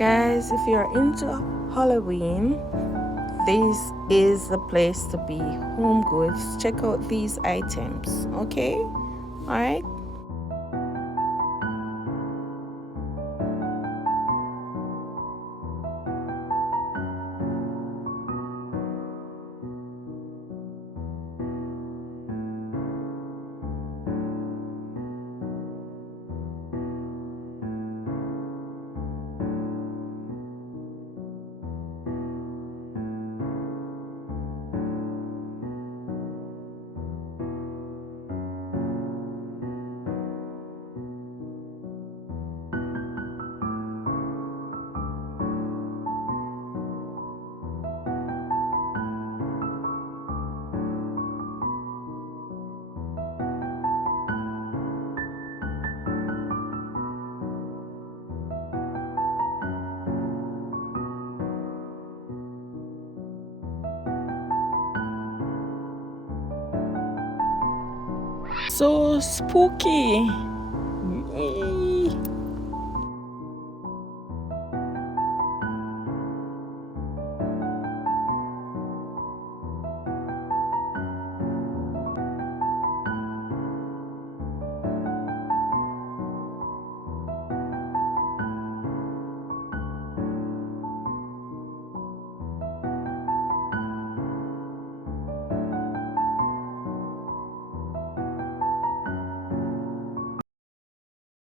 Guys, if you're into Halloween, this is the place to be. Home Goods. Check out these items, okay? All right. So spooky. Yay.